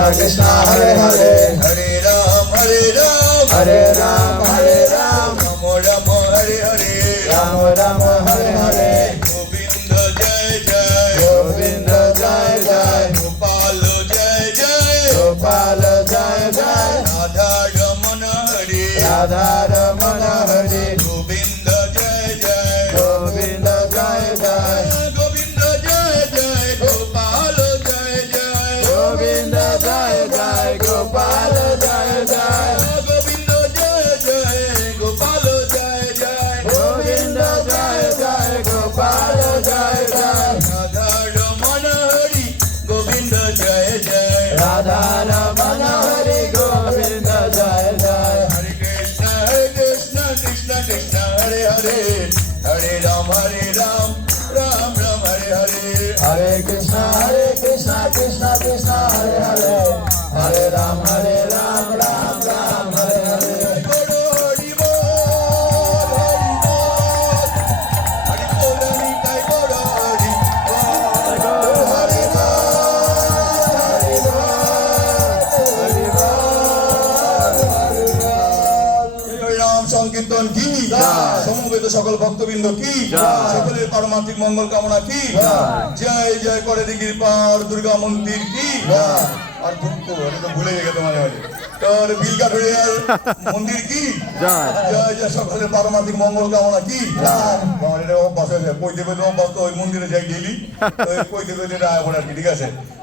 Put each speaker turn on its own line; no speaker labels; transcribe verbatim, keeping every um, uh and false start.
Krishna Hare Hare
Hare Ram Hare Ram
Hare Ram Hare Ram
Rama Rama Hare Hare
Rama Rama Hare Hare
Govinda Jai Jai
Govinda Jai Jai
Gopal Jai Jai
Gopal Jai Jai
Radha Ramana Hare
Radha Ramana Hare
Govinda Jai Jai
Govinda Jai Jai
Govinda Jai Jai Gopal Jai Jai
Govinda Jai Jai Gopal Jai Jai
Govinda Jai Jai Gopal Jai Jai
Govinda Jai Jai Gopal Jai Jai
Radha Ramana Hare Govinda Jai Jai
Radha Ramana Hare Govinda Jai Jai
Hare Krishna Hare Krishna Krishna Krishna Hare Hare Hare Ram Hare Ram Ram Ram Hare Hare
Hare Krishna Hare Krishna Krishna Krishna Hare Hare Hare Ram Hare Ram Ram Ram Hare Hare
Guru Hari Bol Hari Bol Hari Bol Hari Kai Guru Hari Bol
Hari Bol Hari Bol Hari Bol Hari Bol
জয় রাম সংকীর্তন কি
জয়।
সমবেত সকল ভক্তবৃন্দ কি
জয়।
সকলের পারমার্থিক মঙ্গল কামনা কি জয় জয় করে দিগির পার দুর্গা মন্দির কি
জয়।
আর দুঃখ এটা তো ভুলে গেছে মাঝে মাঝে তোর বিলকাঠুরিয়ার মন্দির কি
জয়।
জয় জয় সকলের পারমার্থিক মঙ্গল কামনা কি আমার এটা অভ্যাস হয়েছে কই দেবে তো অভ্যাস তো ওই মন্দিরে যাই ডেলি কই দেবে এটা আয় আর কি ঠিক আছে